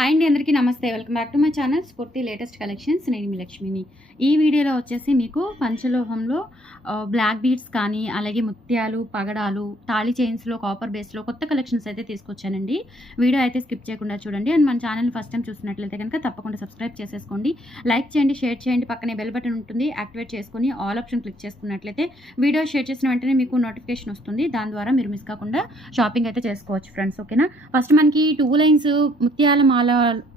Hi అండి, అందరికీ నమస్తే. Welcome back to my channel స్ఫూర్తి లేటెస్ట్ కలెక్షన్స్. నేను మీ లక్ష్మిని. ఈ వీడియోలో వచ్చేసి మీకు పంచలోహంలో బ్లాక్ బీడ్స్ కానీ, అలాగే ముత్యాలు, పగడాలు, తాళి చైన్స్లో కాపర్ బేస్లో కొత్త కలెక్షన్స్ అయితే తీసుకొచ్చానండి. వీడియో అయితే స్కిప్ చేయకుండా చూడండి. అండ్ మన ఛానల్ ఫస్ట్ టైం చూసినట్లయితే కనుక తప్పకుండా సబ్స్క్రైబ్ చేసేసుకోండి. లైక్ చేయండి, షేర్ చేయండి. పక్కనే బెల్ బటన్ ఉంటుంది, యాక్టివేట్ చేసుకొని ఆల్ ఆప్షన్ క్లిక్ చేసుకున్నట్లయితే వీడియో షేర్ చేసిన వెంటనే మీకు నోటిఫికేషన్ వస్తుంది. దాని ద్వారా మీరు మిస్ కాకుండా షాపింగ్ అయితే చేసుకోవచ్చు ఫ్రెండ్స్. ఓకేనా? ఫస్ట్ మనకి 2 లైన్స్ ముత్యాల మాల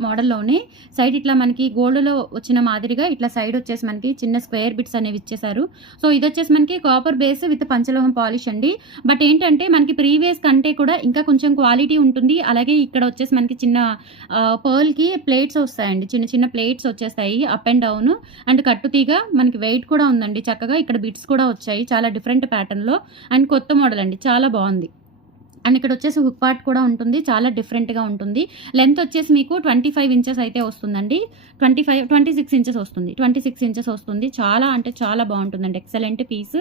మోడల్లోనే సైడ్ ఇట్లా మనకి గోల్డ్లో వచ్చిన మాదిరిగా ఇట్లా సైడ్ వచ్చేసి మనకి చిన్న స్క్వేర్ బిట్స్ అనేవి ఇచ్చేసారు. సో ఇది వచ్చేసి మనకి కాపర్ బేస్ విత్ పంచలోహం పాలిష్ అండి. బట్ ఏంటంటే మనకి ప్రీవియస్ కంటే కూడా ఇంకా కొంచెం క్వాలిటీ ఉంటుంది. అలాగే ఇక్కడ వచ్చేసి మనకి చిన్న పర్ల్కి ప్లేట్స్ వస్తాయండి, చిన్న చిన్న ప్లేట్స్ వచ్చేస్తాయి అప్ అండ్ డౌన్. అండ్ కట్టుతీగ మనకి వెయిట్ కూడా ఉందండి చక్కగా. ఇక్కడ బిట్స్ కూడా వచ్చాయి చాలా డిఫరెంట్ ప్యాటర్న్లో. అండ్ కొత్త మోడల్ అండి, చాలా బాగుంది. అండ్ ఇక్కడ వచ్చేసి హుక్ పార్ట్ కూడా ఉంటుంది, చాలా డిఫరెంట్గా ఉంటుంది. లెంత్ వచ్చేసి మీకు 25 ఇంచెస్ అయితే వస్తుందండి. 26 ఇంచెస్ వస్తుంది. 26 ఇంచెస్ వస్తుంది. చాలా అంటే చాలా బాగుంటుందండి, ఎక్సలెంట్ పీస్.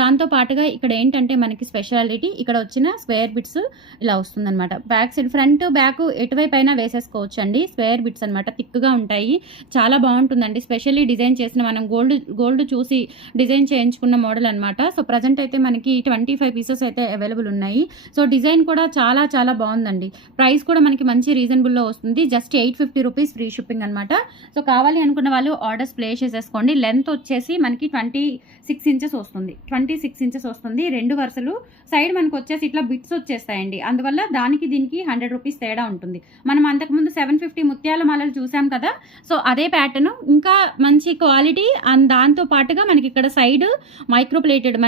దాంతో పాటుగా ఇక్కడ ఏంటంటే మనకి స్పెషాలిటీ, ఇక్కడ వచ్చిన స్క్వేర్ బిట్స్ ఇలా వస్తుందన్నమాట. బ్యాక్ సైడ్ ఫ్రంట్ బ్యాక్ ఎటువైపు అయినా వేసేసుకోవచ్చు అండి. స్క్వేర్ బిట్స్ అనమాట, థిక్గా ఉంటాయి, చాలా బాగుంటుందండి. స్పెషల్లీ డిజైన్ చేసిన మనం గోల్డ్ చూసి డిజైన్ చేయించుకున్న మోడల్ అనమాట. సో ప్రజెంట్ అయితే మనకి 25 పీసెస్ అయితే అవైలబుల్ ఉన్నాయి. సో డిజైన్ కూడా చాలా చాలా బాగుందండి. ప్రైస్ కూడా మనకి మంచి రీజనబుల్లో వస్తుంది. జస్ట్ 850 రూపీస్ ఫ్రీ షిప్పింగ్ అనమాట. సో కావాలి అనుకున్న వాళ్ళు ఆర్డర్స్ ప్లేస్ చేసేసుకోండి. లెంత్ వచ్చేసి మనకి 26 ఇంచెస్ వస్తుంది. 26 ఇంచెస్ వస్తుంది. 2 వరుసలు సైడ్ మనకు వచ్చేసి ఇట్లా బిట్స్ వచ్చేస్తాయండి. అందువల్ల దానికి దీనికి 100 రూపీస్ తేడా ఉంటుంది. మనం అంతకుముందు 750 ముత్యాల మాలలు చూసాం కదా, సో అదే ప్యాటర్న్, ఇంకా మంచి క్వాలిటీ. అండ్ దాంతో పాటుగా మనకి ఇక్కడ సైడ్ మైక్రో ప్లేటెడ్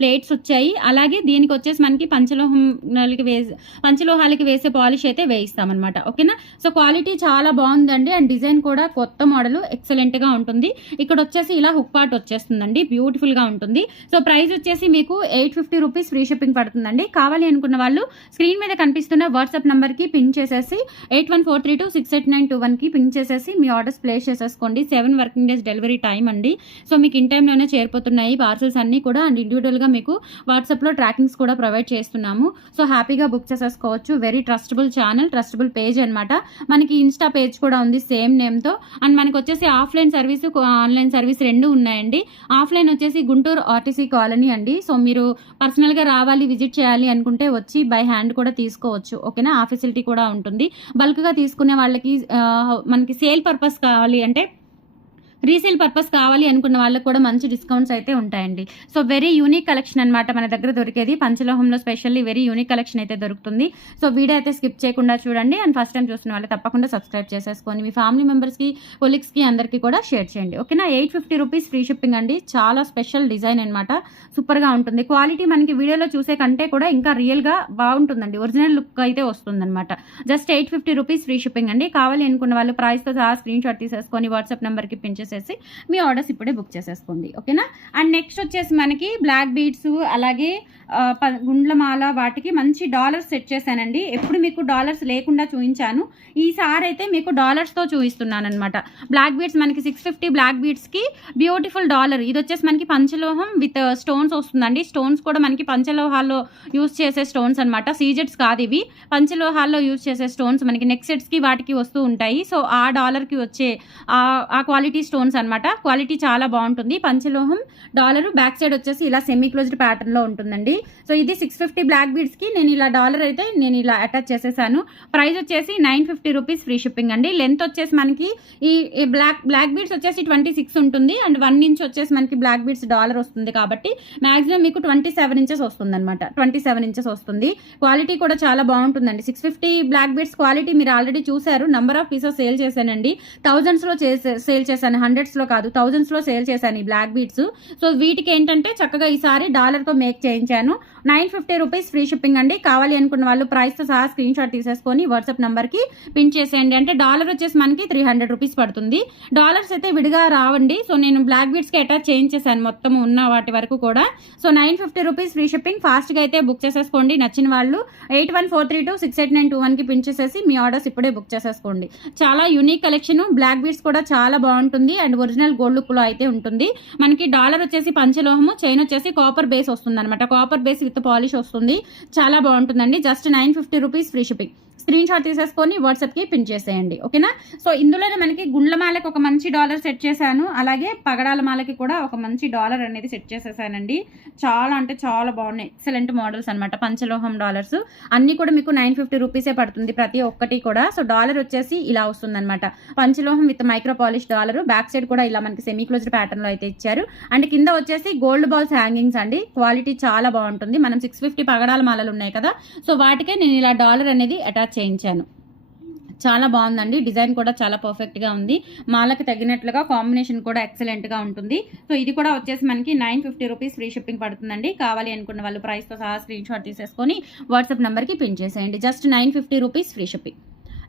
ప్లేట్స్ వచ్చాయి. అలాగే దీనికి వచ్చేసి మనకి పంచలోహాలకి వేసే పాలిష్ అయితే వేయిస్తామన్నమాట. ఓకేనా? సో క్వాలిటీ చాలా బాగుందండి. అండ్ డిజైన్ కూడా కొత్త మోడల్, ఎక్సలెంట్గా ఉంటుంది. ఇక్కడ వచ్చేసి ఇలా హుక్ పార్ట్ వచ్చేస్తుందండి, బ్యూటిఫుల్గా ఉంటుంది. సో ప్రైస్ వచ్చేసి మీకు 850 రూపీస్ ఫ్రీ షిప్పింగ్ పడుతుందండి. కావాలి అనుకున్న వాళ్ళు స్క్రీన్ మీద కనిపిస్తున్న వాట్సాప్ నెంబర్కి పిన్ చేసేసి 8143268921కి పిన్ చేసేసి మీ ఆర్డర్స్ ప్లేస్ చేసేసుకోండి. 7 వర్కింగ్ డేస్ డెలివరీ టైం అండి. సో మీకు ఇన్ టైంలోనే చేరిపోతున్నాయి పార్సల్స్ అన్నీ కూడా. అండ్ ఇండివిజువల్గా మీకు వాట్సాప్లో ట్రాకింగ్స్ కూడా ప్రొవైడ్ చేస్తున్నాము. సో హ్యాపీగా బుక్ చేసేసుకోవచ్చు. Very trustable channel, trustable page అనమాట. మనకి ఇన్స్టా పేజ్ కూడా ఉంది సేమ్ నేమ్తో. అండ్ మనకి వచ్చేసి ఆఫ్లైన్ సర్వీస్, ఆన్లైన్ సర్వీస్ 2 ఉన్నాయండి. ఆఫ్లైన్ వచ్చేసి గుంటూరు ఆర్టీసీ కాలనీ అండి. సో మీరు పర్సనల్గా రావాలి, విజిట్ చేయాలి అనుకుంటే వచ్చి బై హ్యాండ్ కూడా తీసుకోవచ్చు. ఓకేనా? ఆ ఫెసిలిటీ కూడా ఉంటుంది. బల్క్గా తీసుకునే వాళ్ళకి మనకి సేల్ పర్పస్ కావాలి అంటే, రీసేల్ పర్పస్ కావాలి అనుకున్న వాళ్ళకి కూడా మంచి డిస్కౌంట్స్ అయితే ఉంటాయండి. సో వెరీ యూనిక్ కలెక్షన్ అనమాట మన దగ్గర దొరికేది. పంచలోహంలో స్పెషల్లీ వెరీ యూనిక్ కలెక్షన్ అయితే దొరుకుతుంది. సో వీడియో అయితే స్కిప్ చేయకుండా చూడండి. అండ్ ఫస్ట్ టైం చూసిన వాళ్ళు తప్పకుండా సబ్స్క్రైబ్ చేసేసుకొని మీ ఫ్యామిలీ మెంబర్స్కి, కొలీగ్స్కి అందరికీ కూడా షేర్ చేయండి. ఓకేనా? 850 రూపీస్ ఫ్రీ షిప్పింగ్ అండి. చాలా స్పెషల్ డిజైన్ అనమాట, సూపర్గా ఉంటుంది. క్వాలిటీ మనకి వీడియోలో చూసే కంటే కూడా ఇంకా రియల్గా బాగుంటుందండి. ఒరిజినల్ లుక్ అయితే వస్తుందన్నమాట. జస్ట్ 850 రూపీస్ ఫ్రీ షిప్పింగ్ అండి. కావాలి అనుకున్న వాళ్ళు ప్రైస్తో సహా స్క్రీన్ షాట్ తీసేసుకొని వాట్సాప్ నెంబర్కి పిన్ చేసేసి మీ ఆర్డర్స్ ఇప్పుడే బుక్ చేసేసుకోండి. ఓకేనా? అండ్ నెక్స్ట్ వచ్చేసి మనకి బ్లాక్ బీడ్స్, అలాగే గుండ్లమాల, వాటికి మంచి డాలర్స్ సెట్ చేశానండి. ఎప్పుడు మీకు డాలర్స్ లేకుండా చూపించాను, ఈసారి అయితే మీకు డాలర్స్తో చూపిస్తున్నాను అనమాట. బ్లాక్ బీడ్స్ మనకి 650 బ్లాక్ బీడ్స్కి బ్యూటిఫుల్ డాలర్. ఇది వచ్చేసి మనకి పంచలోహం విత్ స్టోన్స్ వస్తుందండి. స్టోన్స్ కూడా మనకి పంచలోహాల్లో యూజ్ చేసే స్టోన్స్ అనమాట, సీజెట్స్ కాదు ఇవి. పంచలోహాల్లో యూజ్ చేసే స్టోన్స్ మనకి నెక్ సెట్స్కి వాటికి వస్తూ ఉంటాయి. సో ఆ డాలర్కి వచ్చే ఆ క్వాలిటీ స్టోన్స్ అనమాట. క్వాలిటీ చాలా బాగుంటుంది. పంచలోహం డాలర్ బ్యాక్ సైడ్ వచ్చేసి ఇలా సెమీ క్లోజ్డ్ ప్యాటర్న్లో ఉంటుందండి. సో ఇది 650 బ్లాక్ బీడ్స్కి నేను ఇలా డాలర్ అయితే నేను ఇలా అటాచ్ చేసేసాను. ప్రైస్ వచ్చేసి 950 రూపీస్ ఫ్రీ షిప్పింగ్ అండి. లెంత్ వచ్చేసి మనకి ఈ బ్లాక్ బీడ్స్ వచ్చేసి 26 ఉంటుంది. అండ్ 1 ఇంచ్ వచ్చేసి మనకి బ్లాక్ బీడ్స్ డాలర్ వస్తుంది కాబట్టి మాక్సిమం మీకు 27 ఇంచెస్ వస్తుంది అనమాట. 27 ఇంచెస్ వస్తుంది. క్వాలిటీ కూడా చాలా బాగుంటుందండి. 650 బ్లాక్ బీడ్స్ క్వాలిటీ మీరు ఆల్రెడీ చూసారు. నెంబర్ ఆఫ్ పీసెస్ సేల్ చేశానండి. థౌజండ్స్లో సేల్ చేశాను, 100స్లో కాదు, 1000స్లో సేల్ చేశాను ఈ బ్లాక్ బీడ్స్. సో వీటికి ఏంటంటే చక్కగా ఈసారి డాలర్తో మేక్ చేయించాను. 950 రూపీస్ ఫ్రీ షిప్పింగ్ అండి. కావాలి అనుకున్న వాళ్ళు ప్రైస్తో సహా స్క్రీన్ షాట్ తీసేసుకొని వాట్సాప్ నెంబర్కి పిన్ చేసేయండి. అంటే డాలర్ వచ్చేసి మనకి 300 రూపీస్ పడుతుంది. డాలర్స్ అయితే విడిగా రావండి. సో నేను బ్లాక్ బీడ్స్కి అటాచ్ చేయించేసాను మొత్తం ఉన్న వాటి వరకు కూడా. So 950 rupees free shipping. ఫాస్ట్గా అయితే బుక్ చేసేసుకోండి. నచ్చిన వాళ్ళు 8143268921కి పిన్ చేసేసి మీ ఆర్డర్స్ ఇప్పుడే బుక్ చేసేసుకోండి. చాలా యూనిక్ కలెక్షన్. బ్లాక్ బీడ్స్ కూడా చాలా బాగుంటుంది అండ్ ఒరిజినల్ గోల్డ్ లుక్లో అయితే ఉంటుంది. మనకి డాలర్ వచ్చేసి పంచలోహము, చైన్ వచ్చేసి కాపర్ బేస్ వస్తుంది అనమాట. కాపర్ బేస్ విత్ పాలిష్ వస్తుంది. చాలా బాగుంటుందండి. Just 950 rupees free shipping. Screen shot తీసేసుకొని వాట్సాప్కి పిన్ చేసేయండి. ఓకేనా? సో ఇందులోనే మనకి గుండ్ల మాలకి ఒక మంచి డాలర్ సెట్ చేశాను, అలాగే పగడాల మాలకి కూడా ఒక మంచి డాలర్ అనేది సెట్ చేసేసానండి. చాలా అంటే చాలా బాగున్నాయి, ఎక్సలెంట్ మోడల్స్ అనమాట. పంచలోహం డాలర్స్ అన్నీ కూడా మీకు 950 రూపీసే పడుతుంది ప్రతి ఒక్కటి కూడా. సో డాలర్ వచ్చేసి ఇలా వస్తుంది అనమాట. పంచలోహం with micro polish dollar. Back side కూడా ఇలా మనకి సెమీ క్లోజ్డ్ ప్యాటర్న్ లో అయితే ఇచ్చారు. అండ్ కింద వచ్చేసి గోల్డ్ బాల్స్ హ్యాంగింగ్స్ అండి. క్వాలిటీ చాలా బాగుంటుంది. మనం 650 పగడాల మాలలు ఉన్నాయి కదా, సో వాటికే నేను ఇలా డాలర్ అనేది అటాచ్ చేయించాను. చాలా బాగుందండి. డిజైన్ కూడా చాలా పర్ఫెక్ట్గా ఉంది. మాలకి తగినట్లుగా కాంబినేషన్ కూడా ఎక్సలెంట్గా ఉంటుంది. సో ఇది కూడా వచ్చేసి మనకి 950 రూపీస్ ఫ్రీ షిప్పింగ్ పడుతుందండి. కావాలి అనుకున్న వాళ్ళు ప్రైస్తో సహా స్క్రీన్ షాట్ తీసేసుకొని వాట్సాప్ నెంబర్కి పిన్ చేసేయండి. Just 950 rupees free shipping.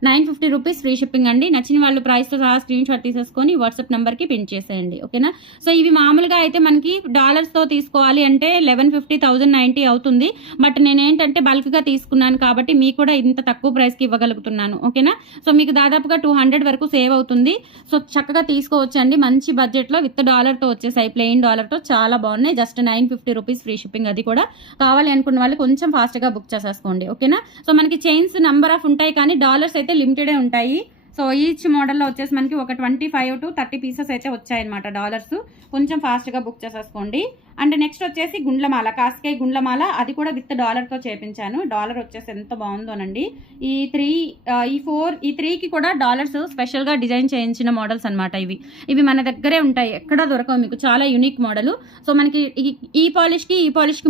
950 rupees free shipping అండి. నచ్చిన వాళ్ళు ప్రైస్తో సహా స్క్రీన్ షాట్ తీసేసుకొని వాట్సాప్ నెంబర్కి పిన్ చేసేయండి. ఓకేనా? సో ఇవి మామూలుగా అయితే మనకి డాలర్స్తో తీసుకోవాలి అంటే 1150, 1090 అవుతుంది. బట్ నేనేంటంటే బల్క్గా తీసుకున్నాను కాబట్టి మీకు కూడా ఇంత తక్కువ ప్రైస్కి ఇవ్వగలుగుతున్నాను. ఓకేనా? సో మీకు దాదాపుగా 200 వరకు సేవ్ అవుతుంది. సో చక్కగా తీసుకోవచ్చండి. మంచి బడ్జెట్లో విత్ డాలర్తో వచ్చేసాయి, ప్లెయిన్ డాలర్తో చాలా బాగున్నాయి. Just 950 rupees free shipping. అది కూడా కావాలి అనుకున్న వాళ్ళు కొంచెం ఫాస్ట్గా బుక్ చేసేసుకోండి. ఓకేనా? సో మనకి చైన్స్ నెంబర్ ఆఫ్ ఉంటాయి కానీ డాలర్స్ అయితే లిమిటెడే ఉంటాయి. సో ఈచ్ మోడల్లో వచ్చేసి మనకి ఒక 25 to 30 పీసెస్ అయితే వచ్చాయన్నమాట డాలర్స్. కొంచెం ఫాస్ట్గా బుక్ చేసేసుకోండి. అండ్ నెక్స్ట్ వచ్చేసి గుండ్లమాల, కాస్కాయ్ గుండ్లమాల. అది కూడా విత్ డాలర్తో చేపించాను. డాలర్ వచ్చేసి ఎంత బాగుందోనండి. ఈ 3కి కూడా డాలర్స్ స్పెషల్గా డిజైన్ చేయించిన మోడల్స్ అనమాట. ఇవి మన దగ్గరే ఉంటాయి, ఎక్కడా దొరకవు మీకు. చాలా యూనిక్ మోడల్. సో మనకి ఈ పాలిష్కి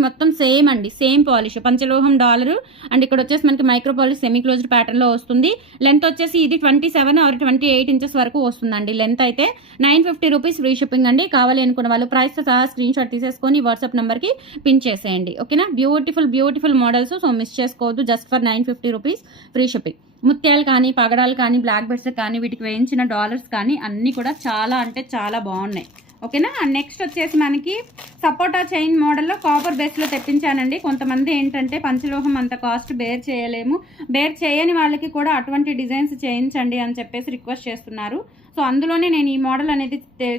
మొత్తం సేమ్ అండి, సేమ్ పాలిష్. పంచలోహం డాలరు. అండ్ ఇక్కడ వచ్చేసి మనకి మైక్రో పాలిష్ సెమీ క్లోజ్డ్ ప్యాటర్న్లో వస్తుంది. లెంత్ వచ్చేసి ఇది 27 or 28 ఇంచెస్ వరకు వస్తుందండి. లెంత్ అయితే 950 రూపీస్ ఫ్రీ షిప్పింగ్ అండి. కావాలి అనుకున్న వాళ్ళు ప్రైస్తో సహా స్క్రీన్ షాట్ తీసేసుకొని వాట్సాప్ నెంబర్కి పిన్ చేసేయండి. ఓకేనా? Beautiful models. సో మిస్ చేసుకోవద్దు. Just for 950 rupees free shipping. ముత్యాలు కానీ, పగడాలు కానీ, బ్లాక్ బెడ్స్ కానీ, వీటికి వేయించిన డాలర్స్ కానీ అన్నీ కూడా చాలా అంటే చాలా బాగున్నాయి. ఓకేనా? అండ్ నెక్స్ట్ వచ్చేసి మనకి సపోటా చైన్ మోడల్లో కాపర్ బేస్లో తెప్పించానండి. కొంతమంది ఏంటంటే పంచలోహం అంత కాస్ట్ బేర్ చేయలేము, బేర్ చేయని వాళ్ళకి కూడా అటువంటి డిజైన్స్ చేయించండి అని చెప్పేసి రిక్వెస్ట్ చేస్తున్నారు. సో అందులోనే నేను ఈ మోడల్ అనేది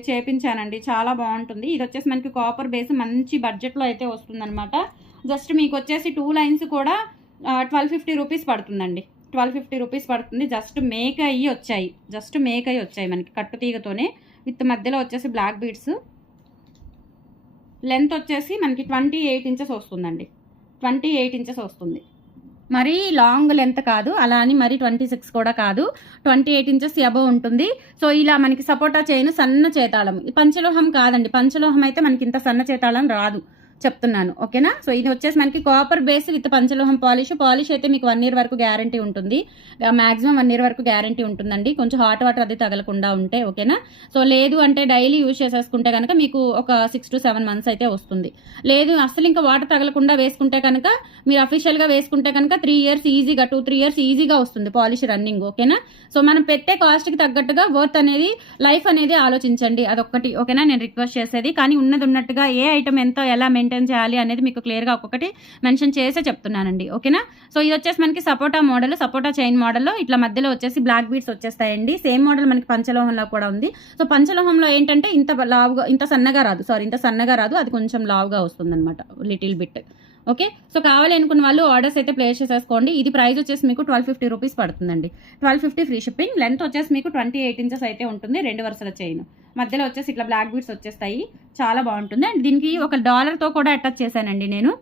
చేపించానండి. చాలా బాగుంటుంది. ఇది వచ్చేసి మనకి కాపర్ బేస్ మంచి బడ్జెట్లో అయితే వస్తుందన్నమాట. జస్ట్ మీకు వచ్చేసి 2 లైన్స్ కూడా 1250 రూపీస్ పడుతుందండి. 1250 రూపీస్ పడుతుంది. జస్ట్ మేక్ అయ్యి వచ్చాయి మనకి కట్టుతీగతోనే. విత్ మధ్యలో వచ్చేసి బ్లాక్ బీడ్స్. లెంత్ వచ్చేసి మనకి 28 ఇంచెస్ వస్తుందండి. 28 ఇంచెస్ వస్తుంది. మరీ లాంగ్ లెంత్ కాదు, అలా అని మరీ 26 కూడా కాదు. 28 ఇంచెస్ అబవ్ ఉంటుంది. సో ఇలా మనకి సపోటా చైన్ సన్న చేతాళం. పంచలోహం కాదండి. పంచలోహం అయితే మనకి ఇంత సన్న చేతాళం రాదు, చెప్తున్నాను. ఓకేనా? సో ఇది వచ్చేసి మనకి కాపర్ బేస్ విత్ పంచలోహం పాలిష్ అయితే మీకు 1 year వరకు గ్యారంటీ ఉంటుంది. మాక్సిమం 1 year వరకు గ్యారంటీ ఉంటుందండి, కొంచెం హాట్ వాటర్ అది తగలకుండా ఉంటే. ఓకేనా? సో లేదు అంటే డైలీ యూజ్ చేసేసుకుంటే కనుక మీకు ఒక 6 to 7 months అయితే వస్తుంది. లేదు అసలు ఇంకా వాటర్ తగలకుండా వేసుకుంటే కనుక, మీరు అఫీషియల్గా వేసుకుంటే కనుక 3 years ఈజీగా, 2-3 years ఈజీగా వస్తుంది పాలిష్ రన్నింగ్. ఓకేనా? సో మనం పెట్టే కాస్ట్కి తగ్గట్టుగా వర్త్ అనేది, లైఫ్ అనేది ఆలోచించండి. అదొక్కటి. ఓకేనా? నేను రిక్వెస్ట్ చేసేది. కానీ ఉన్నట్టుగా ఏ ఐటమ్ ఎంతో ఎలా మెయింటైన్ చేయాలి అనేది మీకు క్లియర్గా ఒక్కొక్కటి మెన్షన్ చేసే చెప్తున్నానండి. ఓకేనా? సో ఇది వచ్చేసి మనకి సపోటా చైన్ మోడల్లో ఇట్లా మధ్యలో వచ్చేసి బ్లాక్ బీడ్స్ వచ్చేస్తాయండి. సేమ్ మోడల్ మనకి పంచలోహంలో కూడా ఉంది. సో పంచలోహంలో ఏంటంటే ఇంత సన్నగా రాదు, అది కొంచెం లావుగా వస్తుంది అనమాట, లిటిల్ బిట్. ఓకే? సో కావాలి అనుకున్న వాళ్ళు ఆర్డర్స్ అయితే ప్లేస్ చేసేసుకోండి. ఇది ప్రైస్ వచ్చేసి మీకు 1250 రూపీస్ పడుతుందండి. 1250 ఫ్రీ షిప్పింగ్. లెంత్ వచ్చేసి మీకు 28 ఇంచెస్ అయితే ఉంటుంది. 2 వరుసల చైన్. మధ్యలో వచ్చేసి ఇట్లా బ్లాక్ బీడ్స్ వచ్చేస్తాయి. చాలా బాగుంటుంది. అండ్ దీనికి ఒక డాలర్తో కూడా అటాచ్ చేశానండి నేను.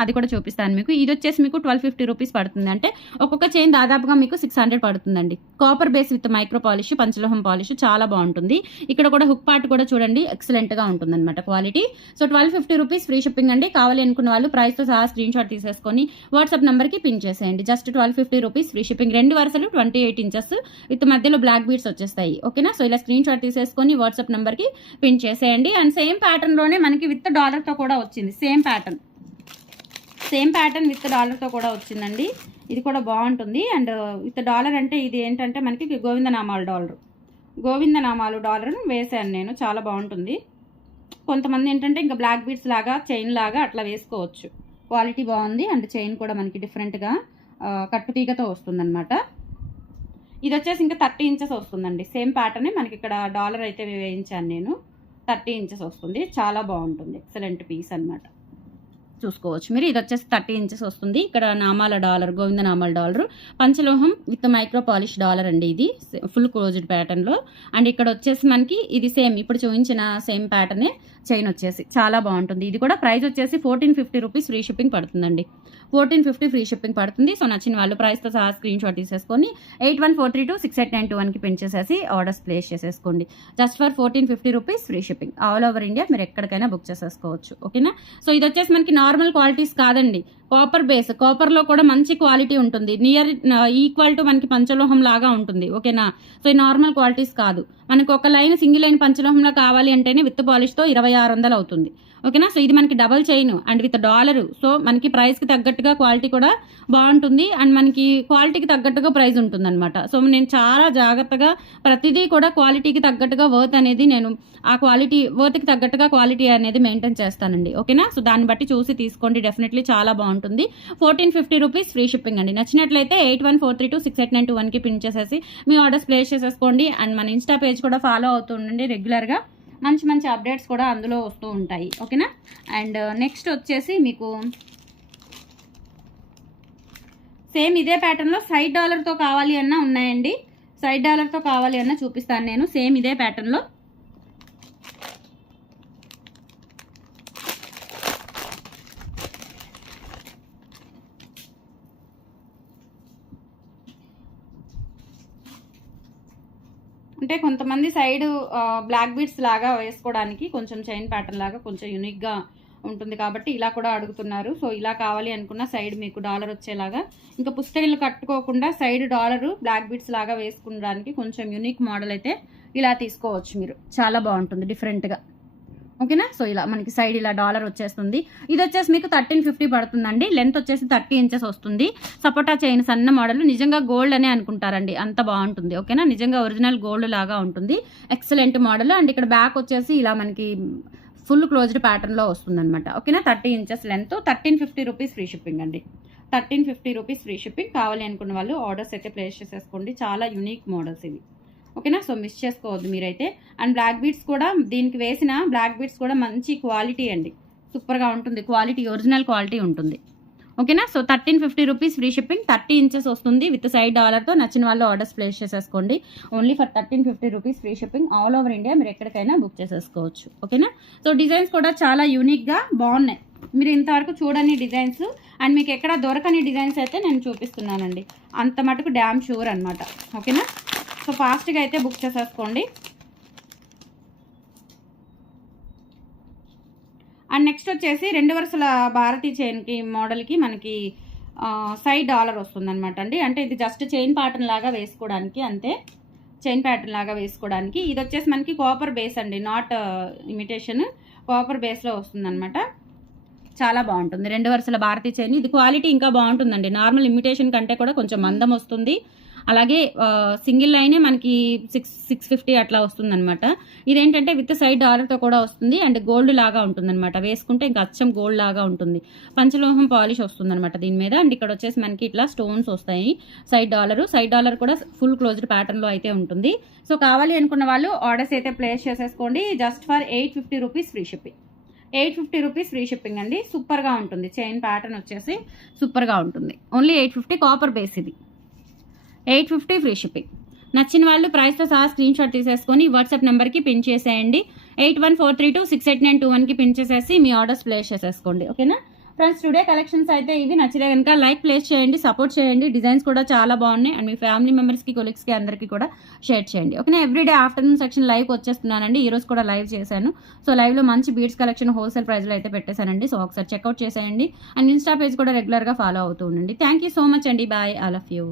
అది కూడా చూపిస్తాను మీకు. ఇది వచ్చేసి మీకు 1250 రూపీస్ పడుతుంది. అంటే ఒక్కొక్క చైన్ దాదాపుగా మీకు 600 పడుతుందండి. Copper base with micro polish, పంచలోహం పాలిష్ చాలా బాగుంటుంది. ఇక్కడ కూడా హుక్ పార్ట్ కూడా చూడండి, ఎక్సలెంట్గా ఉంటుంది అనమాట quality. So 1250 rupees free shipping అండి. కావాలి అనుకున్న వాళ్ళు ప్రైస్తో సహా స్క్రీన్ షాట్ తీసేసుకొని వాట్సాప్ నెంబర్కి పిన్ చేసేయండి. Just 1250 rupees free shipping. 2 వరుసలు 28 ఇంచెస్ విత్ మధ్యలో బ్లాక్ బీడ్స్ వచ్చేస్తాయి. ఓకేనా? సో ఇలా స్క్రీన్ షాట్ తీసేసుకొని వాట్సాప్ నెంబర్కి పిన్ చేసేయండి. అండ్ సేమ్ ప్యాటర్న్లోనే మనకి విత్ డాలర్తో కూడా వచ్చింది. సేమ్ ప్యాటర్న్ విత్ డాలర్తో కూడా వచ్చిందండి. ఇది కూడా బాగుంటుంది. అండ్ విత్ డాలర్ అంటే ఇది ఏంటంటే మనకి గోవిందనామాలు డాలర్ వేసాను నేను. చాలా బాగుంటుంది. కొంతమంది ఏంటంటే ఇంకా బ్లాక్ బీడ్స్ లాగా, చైన్ లాగా అట్లా వేసుకోవచ్చు. క్వాలిటీ బాగుంది. అండ్ చైన్ కూడా మనకి డిఫరెంట్గా కట్టుతీగతో వస్తుందన్నమాట. ఇది వచ్చేసి ఇంకా 30 ఇంచెస్ వస్తుందండి. సేమ్ ప్యాటర్నే మనకి ఇక్కడ డాలర్ అయితే వేయించాను నేను. 30 ఇంచెస్ వస్తుంది. చాలా బాగుంటుంది. ఎక్సలెంట్ పీస్ అనమాట. చూసుకోవచ్చు మీరు. ఇది వచ్చేసి 30 ఇంచెస్ వస్తుంది. ఇక్కడ నామాల డాలర్, గోవింద నామాల డాలర్, పంచలోహం విత్ మైక్రో పాలిష్ డాలర్ అండి. ఇది ఫుల్ క్లోజ్డ్ ప్యాటర్న్లో. అండ్ ఇక్కడ వచ్చేసి మనకి ఇది సేమ్ ఇప్పుడు చూపించిన సేమ్ ప్యాటర్నే చైన్ వచ్చేసి చాలా బాగుంటుంది. ఇది కూడా ప్రైస్ వచ్చేసి 1450 రూపీస్ ఫ్రీ షిప్పింగ్ పడుతుందండి. 1450 ఫ్రీ షిప్పింగ్ పడుతుంది. సో నచ్చిన వాళ్ళు ప్రైస్తో సహా స్క్రీన్ షాట్ తీసేసుకొని 8143268921కి పిన్ చేసేసి ఆర్డర్స్ ప్లేస్ చేసేసుకోండి. Just for 1450 rupees free shipping all over India మీరు ఎక్కడికైనా బుక్ చేసేసుకోవచ్చు. ఓకేనా. సో ఇది వచ్చేసి మనకి నార్మల్ క్వాలిటీస్ కాదండి, కాపర్ బేస్. కాపర్లో కూడా మంచి క్వాలిటీ ఉంటుంది, నియర్ ఈక్వల్ టు మనకి పంచలోహం లాగా ఉంటుంది. ఓకేనా. సో ఈ నార్మల్ క్వాలిటీస్ కాదు. మనకు ఒక లైన్ సింగిల్ లైన్ పంచలోహంలో కావాలి అంటేనే విత్ పాలిష్తో 2600 అవుతుంది. ఓకేనా. సో ఇది మనకి double chain and with dollar. So మనకి ప్రైస్కి తగ్గట్టుగా క్వాలిటీ కూడా బాగుంటుంది అండ్ మనకి క్వాలిటీకి తగ్గట్టుగా ప్రైస్ ఉంటుంది అనమాట. సో నేను చాలా జాగ్రత్తగా ప్రతిదీ కూడా క్వాలిటీకి తగ్గట్టుగా వర్త్ అనేది నేను ఆ క్వాలిటీ వర్త్కి తగ్గట్టుగా క్వాలిటీ అనేది మెయింటైన్ చేస్తానండి. ఓకేనా. సో దాన్ని బట్టి చూసి తీసుకోండి, డెఫినెట్లీ చాలా బాగుంటుంది. 1450 రూపీస్ ఫ్రీ షిప్పింగ్ అండి. నచ్చినట్లయితే 8143268921కి పిన్ చేసేసి మీ ఆర్డర్స్ ప్లేస్ చేసేసుకోండి. అండ్ మన ఇన్స్టా పేజ్ కూడా ఫాలో అవుతూ ఉండండి, రెగ్యులర్గా మంచి మంచి అప్డేట్స్ కూడా అందులో వస్తూ ఉంటాయి. ఓకేనా. అండ్ నెక్స్ట్ వచ్చేసి మీకు సేమ్ ఇదే ప్యాటర్న్లో సైడ్ డాలర్తో కావాలి అన్నా ఉన్నాయండి. సైడ్ డాలర్తో కావాలి అన్నా చూపిస్తాను నేను. సేమ్ ఇదే ప్యాటర్న్లో అంటే కొంతమంది సైడ్ బ్లాక్ బీడ్స్ లాగా వేసుకోవడానికి కొంచెం చైన్ ప్యాటర్న్ లాగా కొంచెం యూనిక్గా ఉంటుంది కాబట్టి ఇలా కూడా అడుగుతున్నారు. సో ఇలా కావాలి అనుకున్న సైడ్ మీకు డాలర్ వచ్చేలాగా, ఇంకా పుస్తకాలు కట్టుకోకుండా సైడ్ డాలరు బ్లాక్ బీడ్స్ లాగా వేసుకోవడానికి కొంచెం యూనిక్ మోడల్ అయితే ఇలా తీసుకోవచ్చు మీరు. చాలా బాగుంటుంది డిఫరెంట్గా. ఓకేనా. సో ఇలా మనకి సైడ్ ఇలా డాలర్ వచ్చేస్తుంది. ఇది వచ్చేసి మీకు 1350 పడుతుందండి. లెంత్ వచ్చేసి 30 ఇంచెస్ వస్తుంది. సపోటా చైన్ సన్న మోడల్, నిజంగా గోల్డ్ అనే అనుకుంటారండి, అంత బాగుంటుంది. ఓకేనా. నిజంగా ఒరిజినల్ గోల్డ్ లాగా ఉంటుంది. Excellent model. అండ్ ఇక్కడ బ్యాక్ వచ్చేసి ఇలా మనకి ఫుల్ క్లోజ్డ్ ప్యాటర్న్లో వస్తుంది అనమాట. ఓకేనా. 30 inches length, 1350 rupees free shipping అండి. 1350 రూపీస్ ఫ్రీ షిప్పింగ్. కావాలి అనుకున్న వాళ్ళు ఆర్డర్స్ అయితే ప్లేస్ చేసేసుకోండి. చాలా యూనిక్ మోడల్స్ ఇవి. ఓకేనా. సో మిస్ చేసుకోవద్దు మీరైతే. అండ్ బ్లాక్ బీడ్స్ కూడా దీనికి వేసిన బ్లాక్ బీడ్స్ కూడా మంచి క్వాలిటీ అండి, సూపర్గా ఉంటుంది. క్వాలిటీ ఒరిజినల్ క్వాలిటీ ఉంటుంది. ఓకేనా. So 1350 rupees free shipping, 30 inches వస్తుంది విత్ సైడ్ డాలర్తో. నచ్చిన వాళ్ళు ఆర్డర్స్ ప్లేస్ చేసేసుకోండి. Only for 1350 rupees free shipping all over India మీరు ఎక్కడికైనా బుక్ చేసేసుకోవచ్చు. ఓకేనా. సో డిజైన్స్ కూడా చాలా యూనిక్గా బాగున్నాయి, మీరు ఇంతవరకు చూడని డిజైన్స్. అండ్ మీకు ఎక్కడ దొరకని డిజైన్స్ అయితే నేను చూపిస్తున్నానండి, అంత మటుకు డ్యామ్ షూర్ అనమాట. ఓకేనా. సో ఫాస్ట్గా అయితే బుక్ చేసేసుకోండి. అండ్ నెక్స్ట్ వచ్చేసి 2 వరుసల భారతీ చైన్కి మోడల్కి మనకి సైడ్ డాలర్ వస్తుందన్నమాట అండి. అంటే ఇది జస్ట్ చైన్ ప్యాటర్న్ లాగా వేసుకోవడానికి, అంతే చైన్ ప్యాటర్న్ లాగా వేసుకోవడానికి. ఇది వచ్చేసి మనకి కాపర్ బేస్ అండి, నాట్ ఇమిటేషన్, కాపర్ బేస్లో వస్తుందన్నమాట. చాలా బాగుంటుంది 2 వరుసల భారతీ చైన్. ఇది క్వాలిటీ ఇంకా బాగుంటుందండి, నార్మల్ ఇమిటేషన్ కంటే కూడా కొంచెం మందం వస్తుంది. అలాగే సింగిల్ లైనే మనకి 650 అట్లా వస్తుంది అనమాట. ఇదేంటంటే విత్ సైడ్ డాలర్తో కూడా వస్తుంది అండ్ గోల్డ్ లాగా ఉంటుంది అనమాట. వేసుకుంటే ఇంకా అచ్చం గోల్డ్ లాగా ఉంటుంది. పంచలోహం పాలిష్ వస్తుంది అనమాట దీని మీద. అండ్ ఇక్కడ వచ్చేసి మనకి ఇట్లా స్టోన్స్ వస్తాయి. సైడ్ డాలర్ కూడా ఫుల్ క్లోజ్డ్ ప్యాటర్న్లో అయితే ఉంటుంది. సో కావాలి అనుకున్న వాళ్ళు ఆర్డర్స్ అయితే ప్లేస్ చేసేసుకోండి. Just for 850 rupees free shipping. 850 rupees free shipping అండి. సూపర్గా ఉంటుంది. చైన్ ప్యాటర్న్ వచ్చేసి సూపర్గా ఉంటుంది. Only 850 copper base. ఇది 850 ఫ్రీ షిప్పింగ్. నచ్చిన వాళ్ళు ప్రైస్తో సహా స్క్రీన్ షాట్ తీసేసుకొని వాట్సాప్ నెంబర్కి పిన్ చేసేయండి. 8143268921కి పిన్ చేసేసి మీ ఆర్డర్స్ ప్లేస్ చేసేసుకోండి. ఓకేనా ఫ్రెండ్స్. టుడే కలెక్షన్స్ అయితే ఇవి. నచ్చితే కనుక లైక్ ప్లేస్ చేయండి, సపోర్ట్ చేయండి. డిజైన్స్ కూడా చాలా బాగున్నాయి అండ్ మీ ఫ్యామిలీ మెంబర్స్కి, కొలీగ్స్కి అందరికీ కూడా షేర్ చేయండి. ఓకేనా. ఎవ్రీడే ఆఫ్టర్నూన్ సెక్షన్ లైవ్ వచ్చేస్తున్నానండి. ఈరోజు కూడా లైవ్ చేశాను. సో లైవ్లో మంచి బీడ్స్ కలెక్షన్ హోల్సేల్ ప్రైస్లో అయితే పెట్టేశానండి. సో ఒకసారి చెక్అవుట్ చేసేయండి అండ్ ఇన్స్టా పేజ్ కూడా రెగ్యులర్గా ఫాలో అవుతూ ఉండండి. థ్యాంక్ యూ సో మచ్ అండి. Bye all of you.